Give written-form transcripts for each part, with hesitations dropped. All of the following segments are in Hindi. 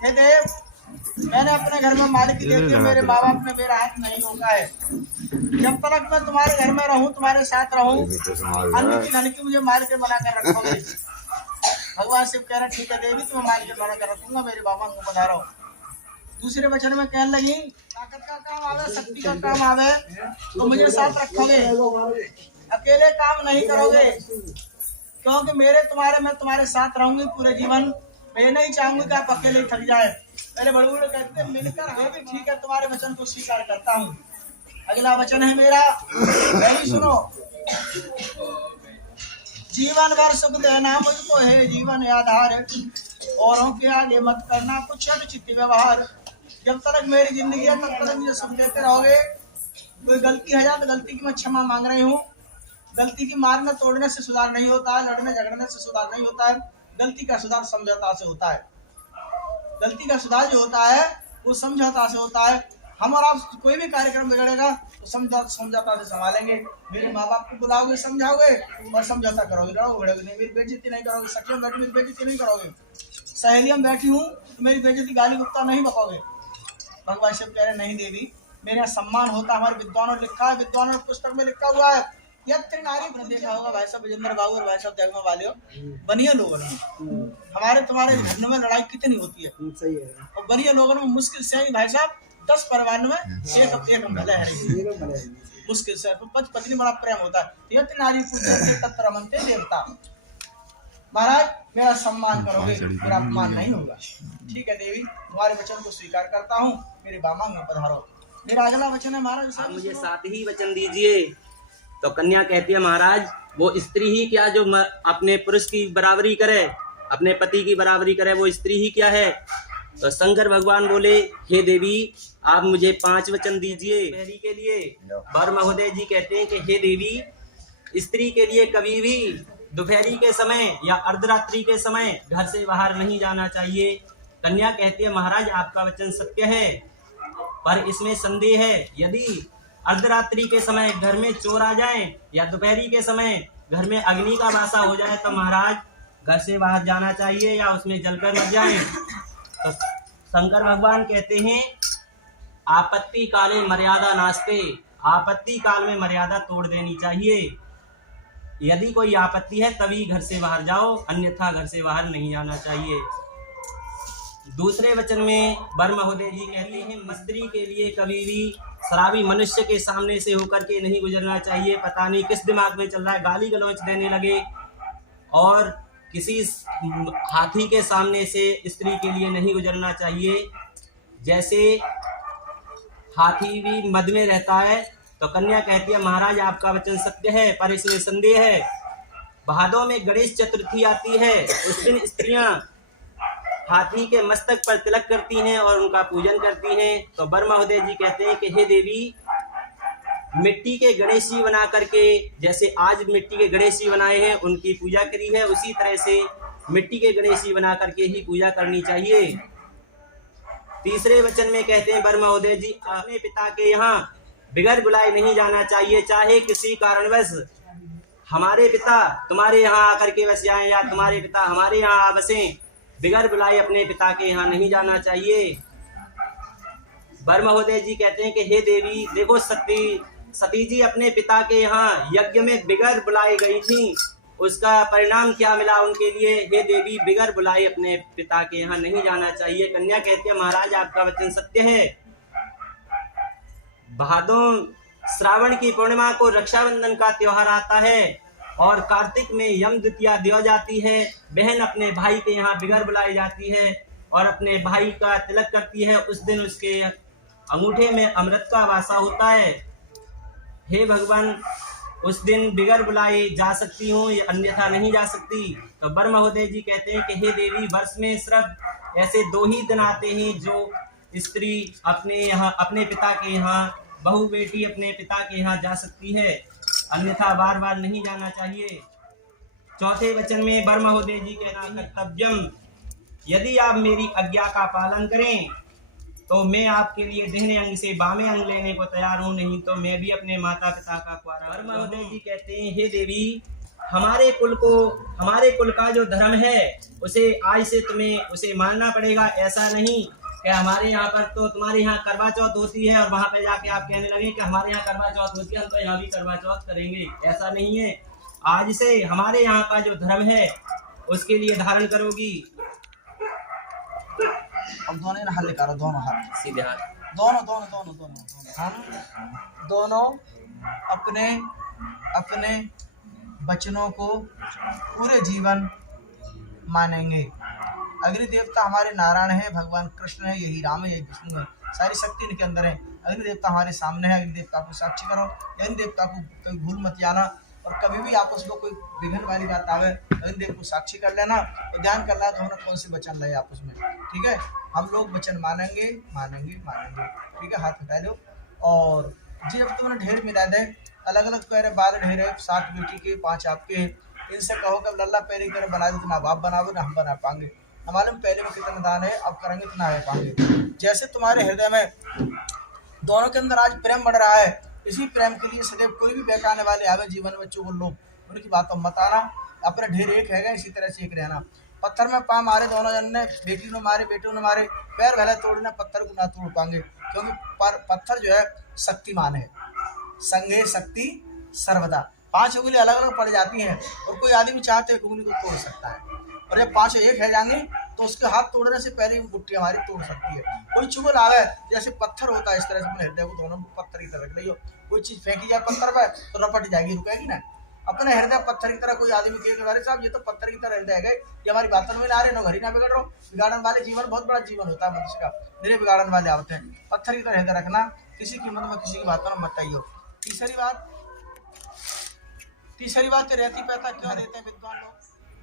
हे देव, मैंने अपने घर में मालिकी देती है, मेरे माँ बाप ने मेरा हाथ नहीं रोका है। जब तक मैं तुम्हारे घर में रहूं, तुम्हारे साथ रहूं, अन्न की धन की मुझे मार के बना कर रखोगे। भगवान शिव कह रहे ठीक है देवी, तुम्हें मार के बना कर रखूंगा, मेरे बाबा को पधारो। दूसरे वचन में कहने लगी ताकत का काम आवे, शक्ति का काम आवे तो मुझे साथ रखोगे, अकेले काम नहीं करोगे, क्योंकि मेरे तुम्हारे मैं तुम्हारे साथ रहूंगी पूरे जीवन। मैं नहीं चाहूंगी कि आप अकेले थक जाए। पहले बड़े बूढ़े कहते हैं मिलकर है भी ठीक है, तुम्हारे वचन को स्वीकार करता हूँ। अगला वचन है मेरा, मेरी सुनो। जीवन भर सुख देना मुझको है जीवन आधार, औरों के आगे मत करना कुछ अनुचित व्यवहार। जब तक मेरी जिंदगी है तब तक मुझे सुख देते रहोगे। कोई गलती है तो गलती की मैं क्षमा मांग रही हूँ। गलती की मारने तोड़ने से सुधार नहीं होता है, लड़ने झगड़ने से सुधार नहीं होता है। गलती का सुधार समझौता से होता है। गलती का सुधार जो होता है वो समझौता से होता है। हम और आप कोई भी कार्यक्रम बिगड़ेगा तो समझौता से संभालेंगे। मेरे माँ बाप को बुलाओगे, समझाओगे और समझौता करोगे, लड़ोगे नहीं, मेरी बेइज्जती नहीं करोगे। सखियों बैठी मेरी बेइज्जती नहीं करोगे, सहेलियों बैठी हूँ तो मेरी बेइज्जती गाली गुप्ता नहीं बकोगे। भगवान शिव कह रहे नहीं देवी, मेरे यहाँ सम्मान होता है। हमारे विद्वानों ने लिखा है, विद्वानों पुस्तक में लिखा हुआ है, यत्र नारी देखा होगा भाई साहब विजेंद्र बाबू और भाई साहब जगमा वाले बनिए लोगों में। हमारे तुम्हारे घर में लड़ाई कितनी होती है, सही है। और बनिए लोगों में मुश्किल से ही भाई साहब 10 परिवार में एक भले है, मुश्किल से पत्नी बड़ा प्रेम होता है। यत्र नारी तत्र रमन्ते देवता। महाराज मेरा सम्मान करोगे, मेरा अपमान नहीं होगा। ठीक है देवी, तुम्हारे वचन को स्वीकार करता हूँ, मेरे बामांग में पधारो। मेरा अगला वचन है महाराज, आप मुझे 7 ही वचन दीजिए। तो कन्या कहती है महाराज वो स्त्री ही क्या जो अपने पुरुष की बराबरी करे, अपने पति की बराबरी करे, वो स्त्री ही क्या है। तो शंकर भगवान बोले हे देवी आप मुझे 5 वचन दीजिए पहली के लिए। वर महोदय जी कहते हैं कि हे देवी स्त्री के लिए कभी भी दोपहरी के समय या अर्धरात्रि के समय घर से बाहर नहीं जाना चाहिए। कन्या कहती है महाराज आपका वचन सत्य है, पर इसमें संदेह है। यदि अर्धरात्रि के समय घर में चोर आ जाएं या दोपहरी के समय घर में अग्नि का वासा हो जाए तो महाराज घर से बाहर जाना चाहिए या उसमें जलकर मर जाएं। तो शंकर भगवान कहते हैं आपत्ति काले मर्यादा नास्ते, आपत्ति काल में मर्यादा तोड़ देनी चाहिए। यदि कोई आपत्ति है तभी घर से बाहर जाओ, अन्यथा घर से बाहर नहीं जाना चाहिए। दूसरे वचन में वर महोदय जी कहते हैं स्त्री के लिए कभी भी शराबी मनुष्य के सामने से होकर के नहीं गुजरना चाहिए। पता नहीं किस दिमाग में चल रहा है, गाली गलौच देने लगे। और किसी हाथी के सामने से स्त्री के लिए नहीं गुजरना चाहिए। जैसे हाथी भी मद में रहता है। तो कन्या कहती है महाराज आपका वचन सत्य है, पर इसमें संदेह है। भादों में गणेश चतुर्थी आती है, उस दिन स्त्रियां हाथी के मस्तक पर तिलक करती हैं और उनका पूजन करती हैं। तो वर महोदय जी कहते हैं कि हे देवी मिट्टी के गणेश जी बना करके, जैसे आज मिट्टी के गणेश जी बनाए हैं उनकी पूजा करी है, उसी तरह से मिट्टी के गणेश जी बना करके ही पूजा करनी चाहिए। तीसरे वचन में कहते हैं वर महोदय जी अपने पिता के यहाँ बिगड़ बुलाए नहीं जाना चाहिए। चाहे किसी कारणवश हमारे पिता तुम्हारे यहाँ आकर के बस जाएं या तुम्हारे पिता हमारे यहाँ बसें, बिगड़ बुलाए अपने पिता के यहाँ नहीं जाना चाहिए। वर महोदय जी कहते हैं कि हे देवी देखो सती जी अपने पिता के यहाँ यज्ञ में बिगड़ बुलाई गई थी, उसका परिणाम क्या मिला उनके लिए। हे देवी बिगड़ बुलाए अपने पिता के यहाँ नहीं जाना चाहिए। कन्या कहती है महाराज आपका वचन सत्य है। भादों श्रावण की पूर्णिमा को रक्षाबंधन का त्योहार आता है और कार्तिक में यम द्वितीया दी जाती है। बहन अपने भाई के यहाँ बिगड़ बुलाई जाती है और अपने भाई का तिलक करती है। उस दिन उसके अंगूठे में अमृत का वासा होता है। हे भगवान उस दिन बिगड़ बुलाई जा सकती हूँ, अन्यथा नहीं जा सकती। तो वर महोदय जी कहते हैं कि हे देवी वर्ष में सिर्फ ऐसे 2 ही दिन आते हैं जो स्त्री अपने पिता के यहाँ, बहू बेटी अपने पिता के यहाँ जा सकती है, अन्यथा बार बार नहीं जाना चाहिए। चौथे वचन में वर महोदय जी कहना कर्तव्यम, यदि आप मेरी आज्ञा का पालन करें तो मैं आपके लिए दाहिने अंग से बामें अंग लेने को तैयार हूँ, नहीं तो मैं भी अपने माता पिता का कुआरा। वर महोदय जी कहते हैं हे देवी हमारे कुल का जो धर्म है उसे आज से तुम्हें उसे मानना पड़ेगा। ऐसा नहीं कि हमारे यहाँ पर तो तुम्हारे यहाँ करवा चौथ होती है और वहां पे जाके आप कहने लगे कि हमारे यहाँ करवा चौथ होती है, हम तो यहाँ भी करवा चौथ करेंगे। ऐसा नहीं है। आज से हमारे यहाँ का जो धर्म है उसके लिए धारण करोगी। अब दोनों ने हाथ निकालो, दोनों हाथ सीधे हाथ, दोनों दोनों दोनों दोनों हम दोनों अपने अपने वचनों को पूरे जीवन मानेंगे। अग्नि देवता हमारे नारायण है, भगवान कृष्ण है, यही राम है, यही विष्णु है, सारी शक्ति इनके अंदर है। अग्नि देवता हमारे सामने है, अग्नि देवता को साक्षी करो। अग्नि देवता को कभी भूल मत जाना, और कभी भी आपस में कोई विघ्न वाली बात आवे अग्नि देव को साक्षी कर लेना, तो ध्यान करना तो हमने कौन से वचन लगे आपस में। ठीक है, हम लोग वचन मानेंगे मानेंगे मानेंगे। ठीक है, हाथ हटा लो। और जी अब तुमने ढेर मिला दे, अलग अलग पैरे 12 ढेर है, 7 बेटी के 5 आपके। इनसे कहो कि लल्ला पैरे करे बना दे, ना बाप बनाओ ना हम बना पाएंगे। हमारे में पहले में कितना दान है, अब करेंगे इतना है पाएंगे। जैसे तुम्हारे हृदय में दोनों के अंदर आज प्रेम बढ़ रहा है, इसी प्रेम के लिए सदैव कोई भी बहकाने वाले आवे जीवन में चुगल लोग, उनकी बातों मत आना। अपने ढेर एक है, इसी तरह से एक रहना। पत्थर में पा मारे दोनों जन ने, बेटी ने मारे बेटों ने मारे, पैर भले तोड़ना पत्थर को ना तोड़ पाएंगे, क्योंकि पत्थर जो है शक्तिमान है। संगे शक्ति सर्वदा। 5 उंगली अलग अलग पड़ जाती हैं, और कोई आदमी चाहते एक उंगली को तोड़ सकता है, और जब 5 एक है जाएंगे तो उसके हाथ तोड़ने से पहले मुट्ठी हमारी तोड़ सकती है। कोई चुगल आवे जैसे पत्थर होता है, इस तरह से अपने हृदय को दोनों पत्थर की तरह रख लियो। कोई चीज फेंकी जाए पत्थर पर तो रपट जाएगी, रुकेगी ना। अपने हृदय पत्थर की तरह कोई आदमी कहेगा अरे साहब ये तो पत्थर की तरह हृदय है, ये हमारी बातों में ना रहे, नो घरी ना बिगड़ रहो। बिगाड़न वाले जीवन बहुत बड़ा जीवन होता है मनुष्य का, मेरे बिगाड़न वाले आते हैं। पत्थर की तरह हृदय रखना, किसी कीमत में किसी की बातों में मत आइयो। तीसरी बात रहती पैसा क्यों देते हैं विद्वान लोग।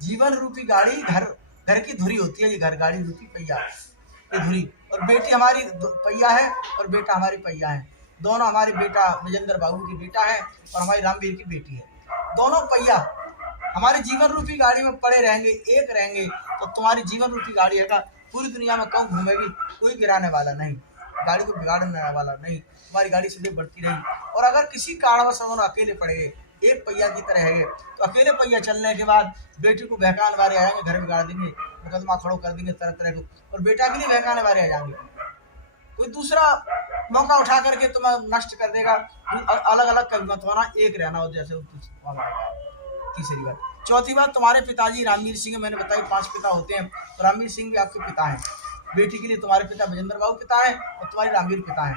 जीवन रूपी गाड़ी घर की धुरी होती है, ये घर गाड़ी रूपी पहिया, ये धुरी। और बेटी हमारी पहिया है और बेटा हमारी पहिया है। दोनों हमारे बेटा विजेंद्र बाबू की बेटा है और हमारी रामवीर की बेटी है। दोनों पहिया हमारे जीवन रूपी गाड़ी में पड़े रहेंगे, एक रहेंगे, तो तुम्हारी जीवन रूपी गाड़ी है पूरी दुनिया में कौन घूमेगी, कोई गिराने वाला नहीं, गाड़ी को बिगाड़ने वाला नहीं, तुम्हारी गाड़ी सीधे बढ़ती रहेगी। और अगर किसी कारणवश दोनों अकेले पड़ गए, एक पहिया की तरह है, तो अकेले पहिया चलने के बाद बेटी को बहकाने वाले आएंगे, घर बिगाड़ देंगे, मुकदमा खड़ो कर देंगे तरह तरह को, और बेटा भी नहीं बहकाने वाले आ जाएंगे। कोई दूसरा मौका उठा करके तुम्हें नष्ट कर देगा। अलग अलग कभी मत होना, एक रहना हो जैसे। तीसरी बात। चौथी बात, तुम्हारे पिताजी रामवीर सिंह, मैंने बताई 5 पिता होते हैं, तो रामवीर सिंह भी आपके पिता हैं। बेटी के लिए तुम्हारे पिता विजेंद्र बाबू पिता है और तुम्हारे रामवीर पिता है।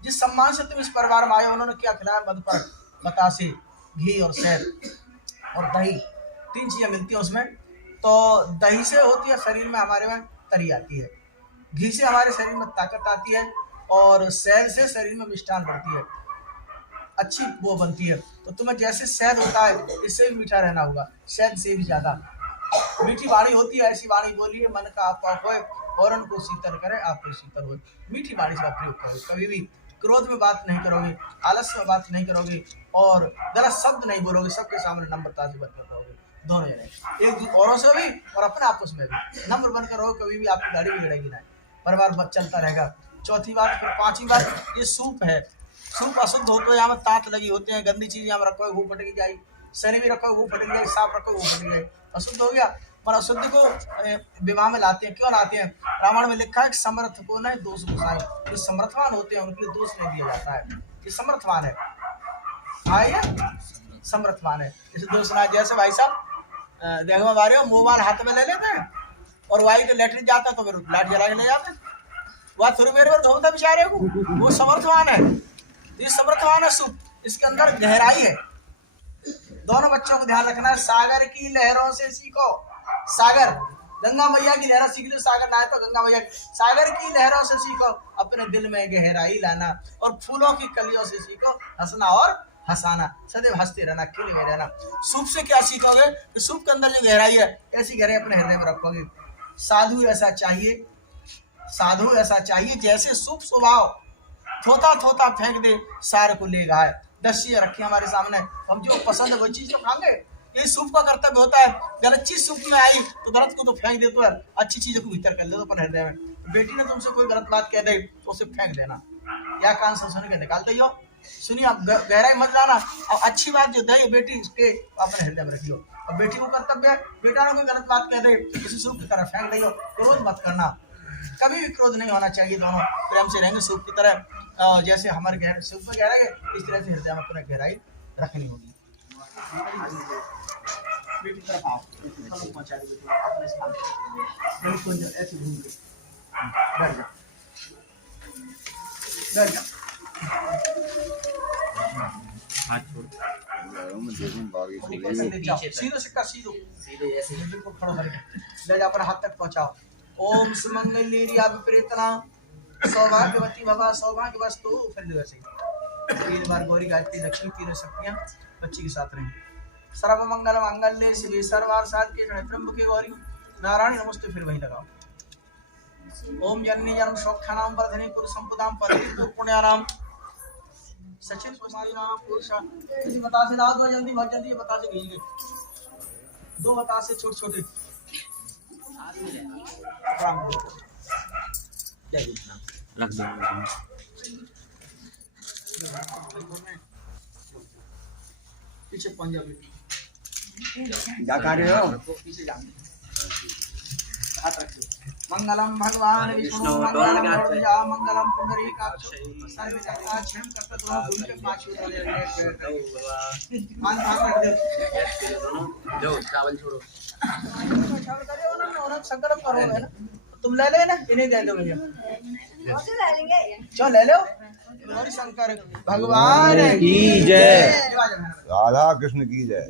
जिस सम्मान से तुम इस परिवार में आए, उन्होंने क्या खिलाया, मध पर बतासे, घी और शहद और दही, 3 चीजें मिलती हैं उसमें। तो दही से होती है शरीर में हमारे में तरी आती है, घी से हमारे शरीर में ताकत आती है, और शहद से शरीर में मिष्ठान बढ़ती है, अच्छी वो बनती है। तो तुम्हें जैसे शहद होता है इससे भी मीठा रहना होगा, शहद से भी ज्यादा मीठी वाणी होती है। ऐसी वाणी बोलिए मन का आपका होए, और उनको शीतल करे आपको शीतल हो। मीठी वाणी का प्रयोग करो, कभी भी क्रोध में बात नहीं करोगे, आलस्य में बात नहीं करोगे, और गलत शब्द नहीं बोलोगे, सबके सामने नम्रता से बनकर रहोगे। दोनों जने एक औरों से भी और अपने आपस में भी नम्र बनकर रहो, कभी भी आपकी गाड़ी बिगड़ेगी नहीं, परिवार चलता रहेगा। चौथी बात। फिर 5वीं बात, ये सूप है, सूप अशुद्ध हो तो यहाँ में तात लगी होते हैं, गंदी चीज यहाँ में रखोगे वो फटकी जाएगी, शनि भी रखोगे वो फटकी जाएगी, साफ रखोगे वो फटकी जाएगी, अशुद्ध हो गया। पर अशुद्धि को विवाह में लाते हैं, क्यों लाते हैं? रामायण में लिखा है कि समर्थ को नहीं दोष गुसाए, जो समर्थवान होते हैं उनके लिए दोष नहीं दिया जाता है, ये समर्थवान है, ये समर्थवान है, इसे दोष ना। जैसे भाई साहब देखो मारे हो, मोबाइल हाथ में ले लेते हैं और वाई के लेटरिन जाता तो फिर लाइट जला के ले जाते हैं, वह थोड़ी देर में धोता बेचारे को, वो समर्थवान है। ये समर्थवान है सूप, इसके अंदर गहराई है। दोनों बच्चों को ध्यान रखना है, सागर की लहरों से सीखो। सागर, गंगा मैया की लहरों सीख लो, सागर ना है तो गंगा मैया, सागर की लहरों से सीखो अपने दिल में गहराई लाना, और फूलों की कलियों से सीखो हंसना और हंसाना, सदैव हंसते रहना, खिले हुए रहना। सूप से क्या सीखोगे? तो सूप के अंदर जो गहराई है, ऐसी गहराई अपने हृदय में रखोगे। साधु ऐसा चाहिए, साधु ऐसा चाहिए जैसे सूप स्वभाव, थोता थोता फेंक दे सार को ले गाय। 10 चीजें रखी हमारे सामने, हम जो पसंद है वही चीज तो खाएंगे। ये सूप का कर्तव्य होता है, गलत चीज सूप में आई तो गलत को तो फेंक दे, तो अच्छी चीजों को भीतर कर दे, तो अपने हृदय में। बेटी ने तुमसे कोई गलत बात कह दे तो उसे फेंक देना, या कान से सुन के निकाल दो, सुनिए, आप गहराई मत जाना। अब अच्छी बात जो है बेटी के अपने हृदय में रखियो। अब बेटी को कर्तव्य है, बेटा ने कोई गलत बात कह दे उसे सूप की तरह फेंक दियो, क्रोध मत करना। कभी भी क्रोध नहीं होना चाहिए, दोनों प्रेम से रहेंगे सूप की तरह। जैसे हमारे गहरे सूप में गहराई है, इस तरह से हृदय में अपने गहराई रखनी होगी। बेटी तरफ आओ, पहुंचा दो अपने स्थान पे। ऐसे घूम के बैठ जा, बैठ जा। हाथ छोड़ सीधो सिक्का सीधो बिल्कुल खड़ो करके ले जा, अपने हाथ तक पहुंचाओ। ओम सुमंगलीरिया विपरीतना सौभाग्यवती भवा सौभाग्य वस्तु। फिर वैसे 3 बार गौरी गायत्री लक्ष्मी तीनों शक्तियां बच्ची के साथ रहेंगी। सर्व मंगल मांगल्ये शिवे सर्वार्थ साधिके त्र्यंबके गौरी नारायणी नमस्ते। फिर वही लगाओ। ओम जननी जन्म सौख्यानाम वर्धने कुरु संपदाम परिपूर्ण पुण्यानाम सचिन कुमारी नाम पुरुषा। किसी बतासे लाओ, दो जल्दी, बहुत जल्दी। बतासे भेजिए, 2 बतासे छोटे छोटे। रख दो। पीछे पंजाबी क्या कर रहे हो? पीछे जाने हाथ रखिए। मंगलम भगवान विष्णु मंगलम मंगलम पुंडरीकाक्ष सर्वजगताक्षम कर्तव्य भूमि के 5 मान भाग रख दे। जो चावल छोड़ो, चावल करियो ना, और संकल्प करो है ना। तुम ले ले ना, इन्हें दे दो भैया। चलो ले लो। गौरी शंकर भगवान की जय। जय। राधा कृष्ण की जय।